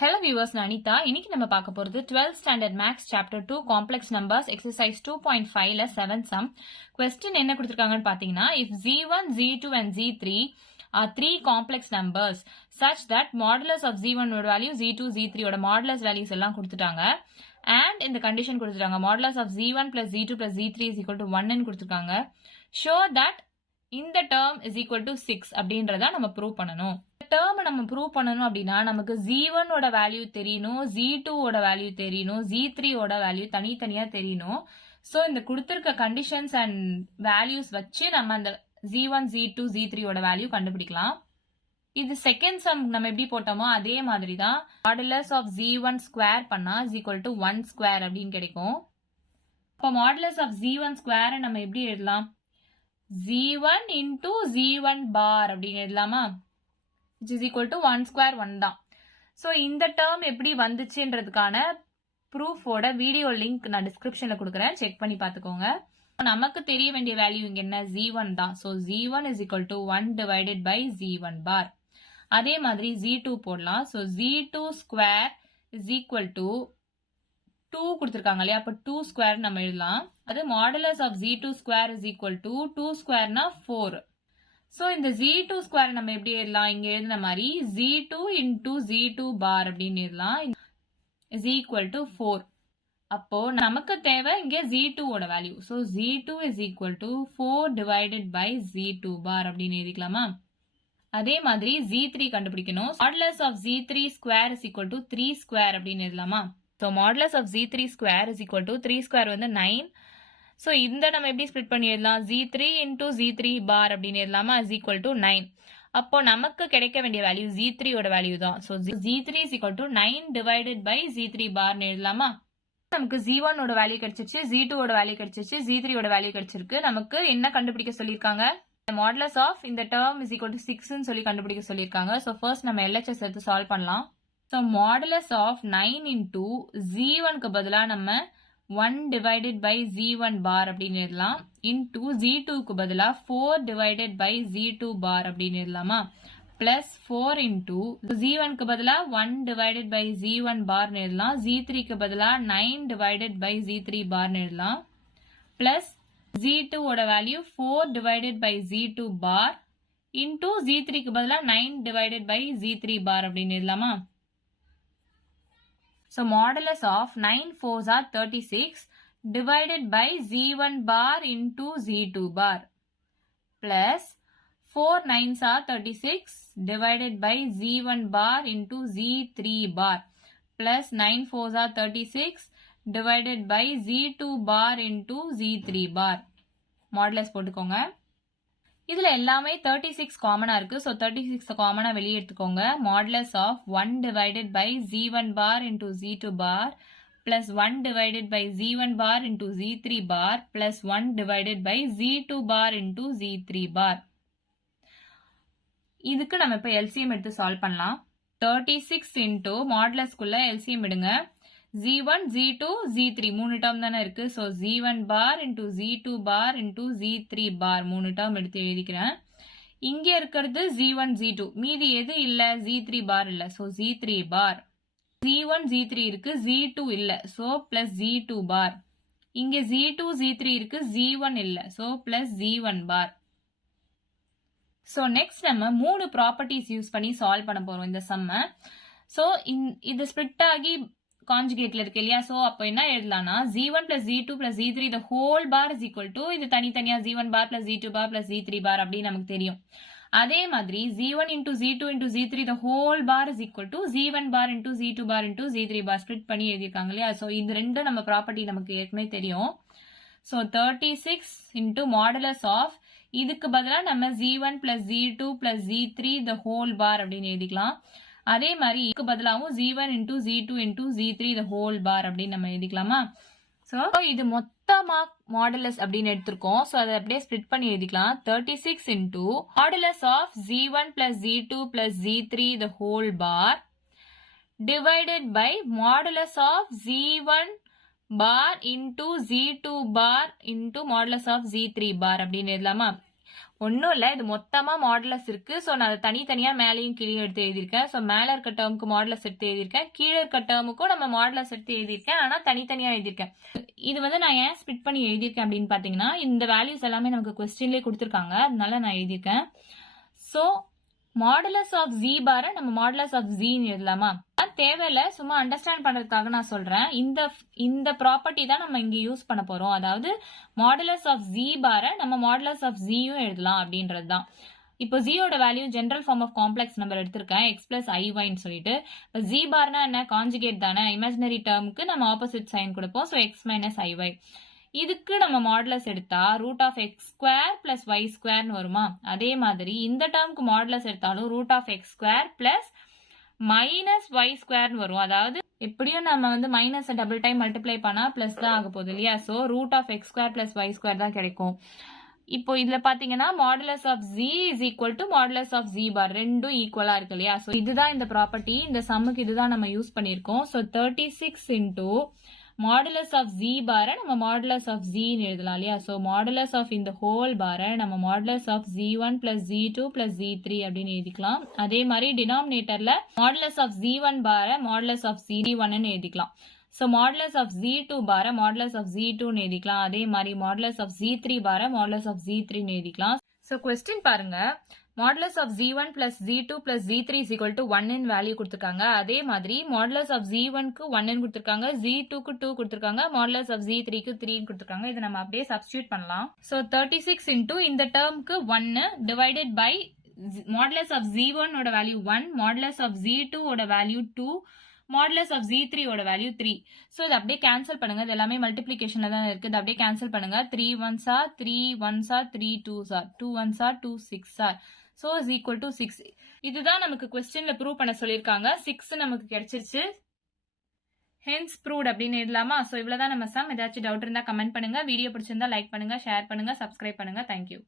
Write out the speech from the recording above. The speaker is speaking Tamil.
Hello viewers, நான் அனிதா. இன்னைக்கு நம்ம பார்க்க போறது 12th standard maths chapter 2 complex numbers exercise 2.5ல 7th sum. Question என்ன கொடுத்திருக்காங்கன்னு பாத்தீங்கன்னா, if z1, z2 and z3 are three complex numbers such that modulus of z1 ஓட value, z2, z3 ஓட modulus values எல்லாம் கொடுத்துட்டாங்க. And இந்த condition கொடுத்துட்டாங்க, modulus of z1 plus z2 plus z3 is equal to 1 ன்னு கொடுத்திருக்காங்க. Show that இந்த term is equal to 6 அப்படின்றத நம்ம prove பண்ணணும். டேர்ம் நம்ம ப்ரூவ் பண்ணணும் அப்படின்னா நமக்கு z1 ஓட வேல்யூ தெரியணும், z2 ஓட வேல்யூ தெரியணும், z3 ஓட வேல்யூ தனித்தனியா தெரியணும். சோ இந்த கொடுத்திருக்க கண்டிஷன்ஸ் அண்ட் வேல்யூஸ் வச்சு நம்ம அந்த z1, z2, z3 ஓட வேல்யூ கண்டுபிடிக்கலாம். இது செகண்ட் சம் நம்ம எப்படி போட்டோமோ அதே மாதிரி தான். மாடுலஸ் ஆஃப் z1 ஸ்கொயர் பண்ணா is equal to 1 ஸ்கொயர் அப்படின்னு கிடைக்கும். இப்போ மாடுலஸ் ஆஃப் z1 ஸ்கொயர் நம்ம எப்படி எழுதலாம்? z1 into z1 பார் அப்படின்னு எழுதலாமா? which is equal to 1 square 1 தான். So இந்த term எப்படி வந்துச்சுன்றதுக்கான proof ஓட வீடியோ லிங்க் நான் டிஸ்கிரிப்ஷன்ல கொடுக்குறேன், செக் பண்ணி பார்த்துக்கோங்க. நமக்கு தெரிய வேண்டிய வேல்யூ இங்க என்ன? z1 தான். So z1 is equal to 1 divided by z1 bar. அதே மாதிரி z2 போடலாம். So z2 square is equal to 2 கொடுத்திருக்காங்க இல்லையா, அப்ப 2 square நம்ம எழுதலாம். அது modulus of z2 square is equal to 2 square னா 4. சோ இந்த z2 ஸ்கொயர் நம்ம எப்படி எழுதலாம்? இங்க எழுதின மாதிரி z2 into z2 bar அப்படின்னு எழுதலாம். is equal to 4. அப்போ நமக்கு தேவை இங்க z2 ஓட value. So z2 is equal to 4 divided by z2 bar அப்படின்னு எழுதிக்கலாமா? அதே மாதிரி z3 கண்டுபிடிக்கணும். modulus of z3 square is equal to 3 square அப்படின்னு எழுதலாமா? So modulus of z3 square is equal to 3 square வந்து 9. So இந்த நம்ம எப்படி ஸ்ப்ளிட் பண்ணி எழுதலாம்? z3 into z3 bar அப்படின்னு எழுதலாமா? is equal to 9. அப்போ நமக்கு கிடைக்க வேண்டிய வேல்யூ z3 ஓட வேல்யூ தான். So z3 is equal to 9 divided by z3 bar எழுதலாமா? நமக்கு z1 ஓட வேல்யூ கிடைச்சிருச்சு, z2 ஓட வேல்யூ கிடைச்சிருச்சு, z3 ஓட வேல்யூ கிடைச்சிருக்கு. நமக்கு என்ன கண்டுபிடிக்க சொல்லிருக்காங்க? modulus of இந்த term is equal to 6 ன்னு சொல்லி கண்டுபிடிக்க சொல்லிருக்காங்க. So first நம்ம LHS எடுத்து சால்வ் பண்ணலாம். So modulus of 9 into z1 க்கு பதிலா நம்ம 1 divided by z1 bar அப்படின்னு எழுதலாம். into z2 க்கு பதிலா 4 divided by z2 bar அப்படின்னு எழுதலாமா? plus 4 into z1 க்கு பதிலா 1 divided by z1 bar எழுதலாம். z3 க்கு பதிலா 9 divided by z3 bar எழுதலாம். plus z2 ஓட value 4 divided by z2 bar into z3 க்கு பதிலா 9 divided by z3 bar அப்படின்னு எழுதலாமா? So modulus of 9 4s are 36 divided by z1 bar into z2 bar plus 4 9s are 36 divided by z1 bar into z3 bar plus 9 4s are 36 divided by z2 bar into z3 bar. Modulus போட்டுக்கோங்க. இதுல எல்லாமே 36 காமனா இருக்கு. சோ 36 காமனா வெளியே எடுத்துக்கோங்க. modulus of 1 divided by z1 bar into z2 bar plus 1 divided by z1 bar into z3 bar plus 1 divided by z2 bar into z3 bar. இதுக்கு நம்ம இப்ப LCM எடுத்து சால்வ் பண்ணலாம். 36 into modulus குள்ள LCM எடுங்க. z1 z2 z3 மூணு டேர்ம் தானே இருக்கு. So z1 bar into z2 bar into z3 bar மூணு டேர்ம் எடுத்து எழுதிக்கிறேன். இங்க இருக்கிறது z1 z2, மீதி எது இல்ல? z3 bar இல்ல. So z3 bar. z1 z3 இருக்கு, z2 இல்ல. So plus z2 bar. இங்க z2 z3 இருக்கு, z1 இல்ல. So plus z1 bar. So next நம்ம மூணு ப்ராப்பர்ட்டிஸ் யூஸ் பண்ணி சால்வ் பண்ண போறோம் இந்த சம்ம. சோ இது ஸ்ப்ளிட் ஆகி கான்ஜுகேட்ல இருக்கு இல்லையா? சோ அப்போ என்ன எழுதலாம்னா z1 plus z2 plus z3 the whole bar is equal to இது தனித்தனியா z1 bar plus z2 bar plus z3 bar அப்படின்னு நமக்கு தெரியும். அதே மாதிரி z1 into z2 into z3 the whole bar is equal to z1 bar into z2 bar into z3 bar split பண்ணி எழுதிருக்காங்க இல்லையா? சோ இது ரெண்டும் நம்ம ப்ராப்பர்ட்டி நமக்கு ஏற்கனவே தெரியும். சோ 36 into modulus of இதுக்கு பதிலா நம்ம z1 plus z2 plus z3 the whole bar அப்படின்னு எழுதிக்கலாம். அதே மாதிரி இதுக்கு பதிலாவும் z1 into z2 into z3 the whole bar அப்படின்னு நம்ம எழுதிக்கலாமா? சோ இது மொத்தமா மாடுலஸ் அப்படின்னு எடுத்திருக்கோம். சோ அதை அப்படியே ஸ்ப்ளிட் பண்ணி எழுதிக்கலாம். 36 into modulus of z1 plus z2 plus z3 the whole bar divided by modulus of z1 bar into z2 bar into modulus of z3 bar அப்படின்னு எழுதலாமா? ஒன்றும் இல்லை, இது மொத்தமா மாடுலஸ் இருக்கு. ஸோ நான் அதை தனித்தனியா மேலேயும் கீழே எடுத்து எழுதியிருக்கேன். ஸோ மேலே இருக்க டேர்முக்கு மாடுலஸ் எடுத்து எழுதியிருக்கேன், கீழே இருக்க டேர்முக்கும் நம்ம மாடுலஸ் எடுத்து எழுதியிருக்கேன். ஆனால் தனித்தனியா எழுதியிருக்கேன். இது வந்து நான் ஏன் ஸ்பிட் பண்ணி எழுதியிருக்கேன் அப்படின்னு பார்த்தீங்கன்னா, இந்த வேல்யூஸ் எல்லாமே நமக்கு கொஸ்டின்லேயே கொடுத்துருக்காங்க, அதனால நான் எழுதியிருக்கேன். ஸோ மாடுலஸ் ஆஃப் ஜி பாரை நம்ம மாடுலஸ் ஆஃப் ஜின்னு எழுதலாமா? தேவையில்லை, சும்மா அண்டர்ஸ்டாண்ட் பண்றதுக்காக நான் சொல்றேன். இந்த ப்ராப்பர்ட்டி தான் நம்ம இங்க யூஸ் பண்ண போறோம். அதாவது மாடுலஸ் ஆஃப் ஜி பாரை நம்ம மாடுலஸ் ஆஃப் ஜியும் எழுதலாம் அப்படின்றது தான். இப்போ ஜியோட value general form of complex number எடுத்திருக்கேன், எக்ஸ் பிளஸ் ஐஒய்ன்னு சொல்லிட்டு. இப்போ ஜி பார்னா என்ன, கான்ஜுகேட் தானே, இமேஜினரி டேர்முக்கு நம்ம ஆப்போசிட் சைன் கொடுப்போம். So x minus i y. இதுக்கு நம்ம மாடுலஸ் எடுத்தா root of x square plus y ஸ்கொயர்னு வருமா? அதே மாதிரி இந்த டேர்முக்கு மாடுலஸ் எடுத்தாலும் root of x square plus minus y ஸ்கொயர்னு வரும். அதாவது எப்படியும் நம்ம வந்து மைனஸ் டபுள் டைம் மல்டிப்ளை பண்ணா பிளஸ் தான் ஆக போகுது இல்லையா? So root of x square plus y square தான் கிடைக்கும். இப்போ இதுல பாத்தீங்கன்னா modulus of z is equal to modulus of G பார், ரெண்டும் ஈக்குவலா இருக்கு இல்லையா? ஸோ இதுதான் இந்த ப்ராப்பர்ட்டி. இந்த சம்முக்கு இதுதான் நம்ம யூஸ் பண்ணியிருக்கோம். So 36 into modulus of z பாரை நம்ம மாடுலஸ் ஆஃப் ஜின்னு எழுதலாம் இல்லையா? ஸோ மாடுலஸ் ஆஃப் இந்த ஹோல் பாரை நம்ம modulus of z one plus z two plus ஜி3 அப்படின்னு எழுதிக்கலாம். அதே மாதிரி டினாமினேட்டர்ல மாடுலஸ் ஆஃப் ஜி1 பாரை மாடுலஸ் ஆஃப் ஜி1ன்னு எழுதிக்கலாம். ஸோ மாடுலஸ் ஆஃப் ஜி2 பாரை மாடுலஸ் ஆஃப் ஜி2ன்னு எழுதிக்கலாம். அதே மாதிரி மாடுலஸ் ஆஃப் ஜி3 பாரை மாடுலஸ் ஆஃப் ஜி3ன்னு எழுதிக்கலாம். ஸோ கொஸ்டின் பாருங்க, modulus of z one plus z two plus ஜி3 இஸ் ஈக்குவல் டு 1 இன் வேல்யூ கொடுத்துருக்காங்க. அதே மாதிரி மாடுலஸ் ஆஃப் ஜி1க்கு 1 கொடுத்துருக்காங்க, ஜி2க்கு 2 கொடுத்துருக்காங்க, மாடுலஸ் ஆஃப் ஜி3க்கு 3 கொடுத்துருக்காங்க. இதை நம்ம அப்படியே சப்ஸ்டியூட் பண்ணலாம். ஸோ 36 இன்டூ இந்த டேர்முக்கு 1 divided by modulus of G one ஓட வேல்யூ 1, மாடுலஸ் ஆஃப் ஜி2 ஓட வேல்யூ 2, மாடுலஸ் ஆஃப் ஜி3 ஓட வேல்யூ 3. ஸோ இது அப்படியே கேன்சல் பண்ணுங்க. இது எல்லாமே மல்டிபிளிகேஷன்ல தான் இருக்கு. இது அப்படியே கேன்சல் பண்ணுங்க. 3 1s are 3 1s are 3 2s are 2 1s are 2 6 are. So is equal to 6. இதுதான் நமக்கு கொஸ்டின்ல ப்ரூவ் பண்ண சொல்லியிருக்காங்க. 6 நமக்கு கிடைச்சிருச்சு. hence proved அப்படின்னு எழுதலாமா? ஸோ இவ்வளவுதான் நம்ம சம். ஏதாச்சும் டவுட் இருந்தா கமெண்ட் பண்ணுங்க. வீடியோ பிடிச்சிருந்தா லைக் பண்ணுங்க, ஷேர் பண்ணுங்க, சப்ஸ்கிரைப் பண்ணுங்க. தேங்க்யூ.